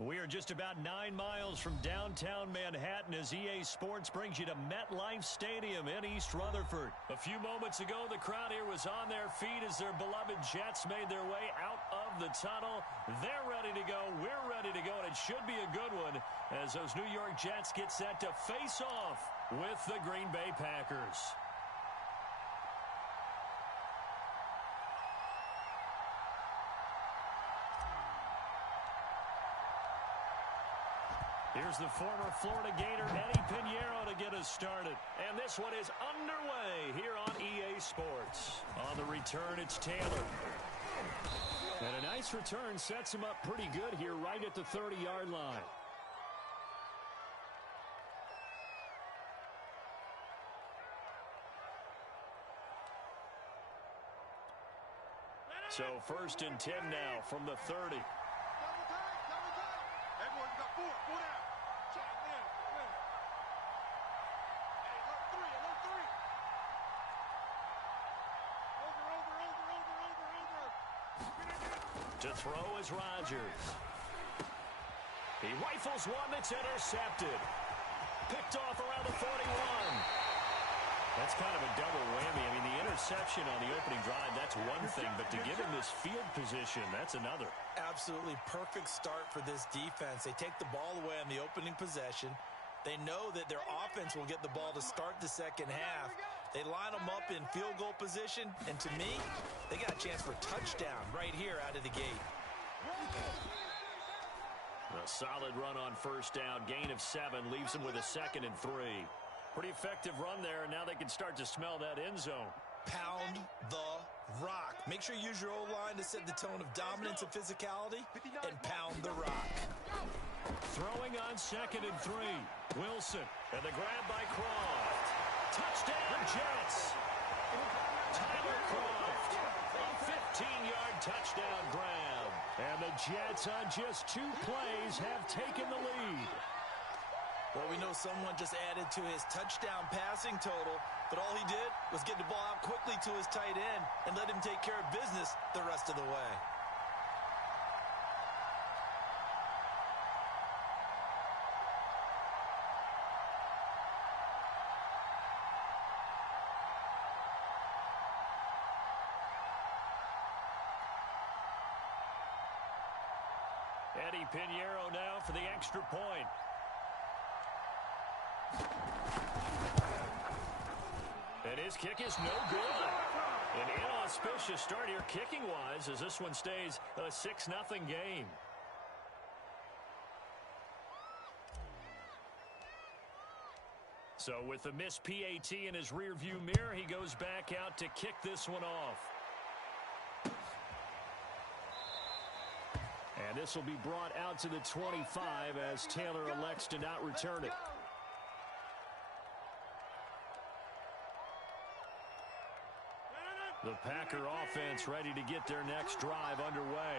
We are just about 9 miles from downtown Manhattan as EA Sports brings you to MetLife Stadium in East Rutherford. A few moments ago, the crowd here was on their feet as their beloved Jets made their way out of the tunnel. They're ready to go. We're ready to go, and it should be a good one as those New York Jets get set to face off with the Green Bay Packers. Here's the former Florida Gator, Eddie Pinheiro, to get us started. And this one is underway here on EA Sports. On the return, it's Taylor. And a nice return sets him up pretty good here right at the 30-yard line. So 1st and 10 now from the 30. To throw is Rodgers. He rifles one that's intercepted. Picked off around the 41. That's kind of a double whammy. I mean, the interception on the opening drive, that's one thing. But to give him this field position, that's another. Absolutely perfect start for this defense. They take the ball away on the opening possession. They know that their offense will get the ball to start the second half. They line them up in field goal position, and to me, they got a chance for a touchdown right here out of the gate. A solid run on 1st down. Gain of 7 leaves them with a 2nd and 3. Pretty effective run there, and now they can start to smell that end zone. Pound the rock. Make sure you use your O-line to set the tone of dominance and physicality, and pound the rock. Throwing on 2nd and 3. Wilson, and the grab by Croft. Touchdown, Jets. Tyler Croft, a 15-yard touchdown grab. And the Jets on just 2 plays have taken the lead. Well, we know someone just added to his touchdown passing total, but all he did was get the ball out quickly to his tight end and let him take care of business the rest of the way. Eddie Pinheiro now for the extra point. And his kick is no good. An inauspicious start here kicking-wise as this one stays a 6-0 game. So with the missed PAT in his rearview mirror, he goes back out to kick this one off. And this will be brought out to the 25 as Taylor elects to not return it. The Packer offense ready to get their next drive underway.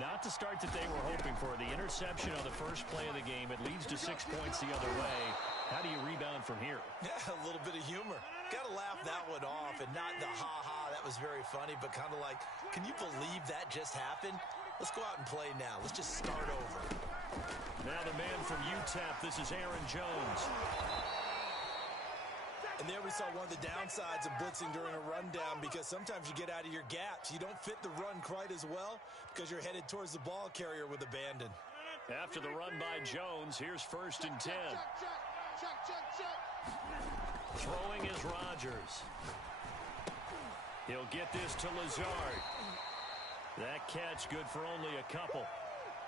Not the start that they were hoping for. The interception on the first play of the game. It leads to 6 points the other way. How do you rebound from here? Yeah, a little bit of humor. Got to laugh that one off, and not the ha-ha, that was very funny, but kind of like, can you believe that just happened? Let's go out and play now. Let's just start over. Now the man from UTEP, this is Aaron Jones. And there we saw one of the downsides of blitzing during a rundown, because sometimes you get out of your gaps. You don't fit the run quite as well because you're headed towards the ball carrier with abandon. After the run by Jones, here's 1st and 10. Throwing is Rodgers. He'll get this to Lazard. That catch good for only a couple.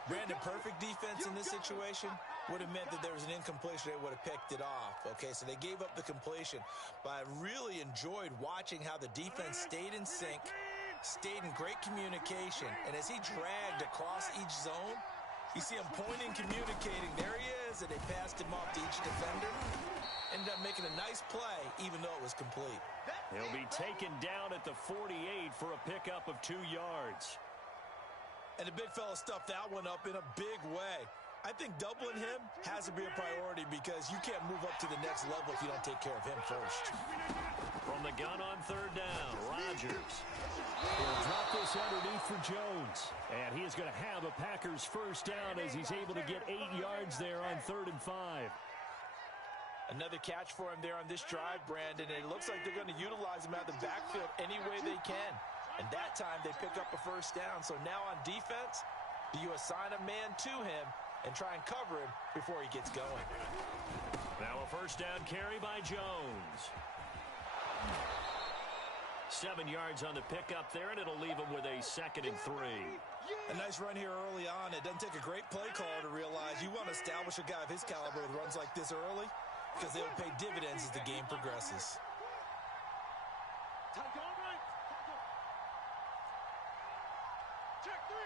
Brandon, perfect defense in this situation would have meant that there was an incompletion. They would have picked it off. Okay, so they gave up the completion. But I really enjoyed watching how the defense stayed in sync, stayed in great communication. And as he dragged across each zone, you see him pointing, communicating. There he is, and they passed him off to each defender. Ended up making a nice play, even though it was complete. He'll be taken down at the 48 for a pickup of 2 yards. And the big fella stuffed that one up in a big way. I think doubling him has to be a priority because you can't move up to the next level if you don't take care of him first. From the gun on third down, Rodgers. He'll drop this underneath for Jones. And he is going to have a Packers first down as he's able to get 8 yards there on 3rd and 5. Another catch for him there on this drive, Brandon. And it looks like they're going to utilize him out of the backfield any way they can. And that time they pick up a first down. So now on defense, do you assign a man to him and try and cover him before he gets going? Now a first down carry by Jones. 7 yards on the pickup there, and it'll leave him with a 2nd and 3. A nice run here early on. It doesn't take a great play caller to realize you want to establish a guy of his caliber with runs like this early because they will pay dividends as the game progresses. Check three.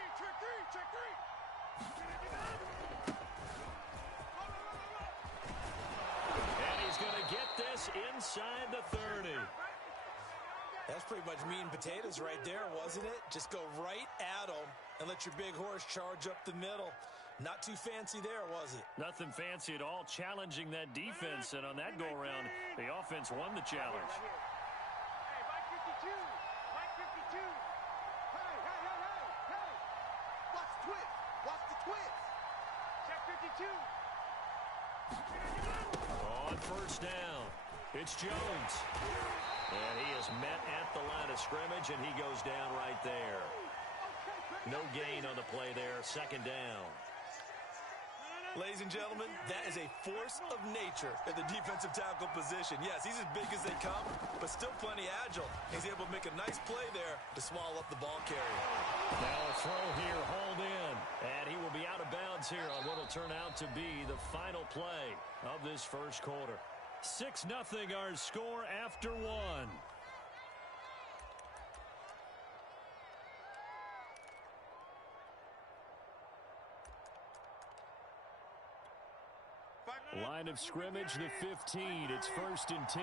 And he's going to get this inside the 30. That's pretty much meat and potatoes right there, wasn't it? Just go right at him and let your big horse charge up the middle. Not too fancy there, was it? Nothing fancy at all, challenging that defense, and on that go-around, the offense won the challenge. Hey, Mike 52. Hey. Watch the twist. Check 52. On first down, it's Jones. And he is met at the line of scrimmage, and he goes down right there. No gain on the play there, 2nd down. Ladies and gentlemen, that is a force of nature in the defensive tackle position. Yes, he's as big as they come, but still plenty agile. He's able to make a nice play there to swallow up the ball carrier. Now a throw here, hauled in, and he will be out of bounds here on what will turn out to be the final play of this first quarter. 6-0 our score after 1. Line of scrimmage, the 15. It's 1st and 10.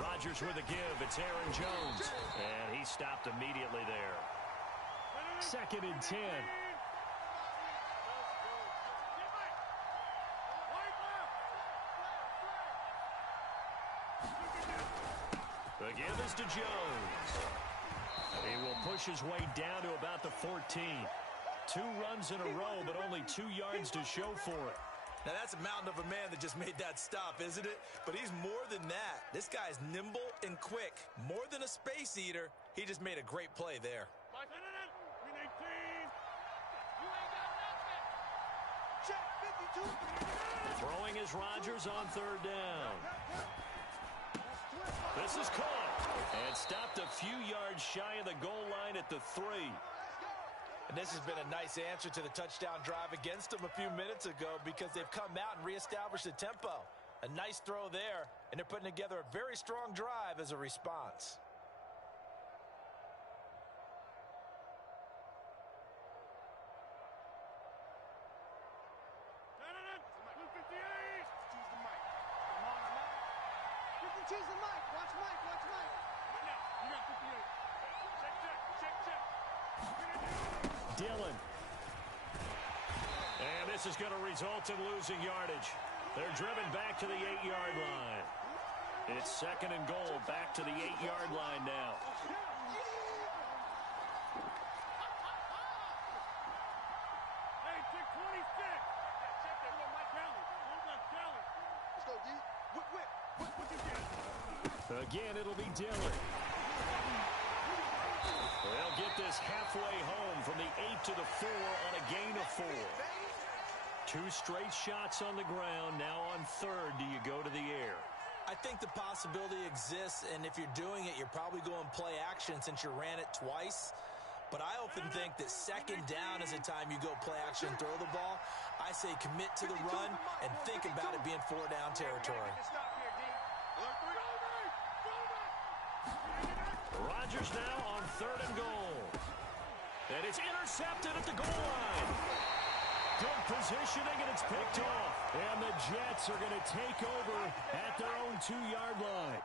Rodgers with a give. It's Aaron Jones. And he stopped immediately there. 2nd and 10. The give is to Jones. He will push his way down to about the 14. 2 runs in a row, but only 2 yards to show for it. Now, that's a mountain of a man that just made that stop, isn't it? But he's more than that. This guy's nimble and quick. More than a space eater, he just made a great play there. Throwing is Rodgers on 3rd down. This is caught and stopped a few yards shy of the goal line at the 3. And this has been a nice answer to the touchdown drive against them a few minutes ago because they've come out and reestablished the tempo. A nice throw there, and they're putting together a very strong drive as a response. Choose the mic. Watch Mike. You got 58. Check. Dillon. And this is going to result in losing yardage. They're driven back to the 8-yard line. It's 2nd and goal, back to the 8-yard line now. Hey, check 26. Check that little Mike Callen. Let's go, D. Whip. What you get? Again, it'll be Dillon. They'll get this halfway home from the 8 to the 4 on a gain of 4. 2 straight shots on the ground. Now on 3rd, do you go to the air? I think the possibility exists, and if you're doing it, you're probably going play action since you ran it twice. But I often think that 2nd down is the time you go play action and throw the ball. I say commit to the run and think about it being 4-down territory. Rodgers now on 3rd and goal. And it's intercepted at the goal line. Good positioning, and it's picked off. And the Jets are going to take over at their own 2-yard line.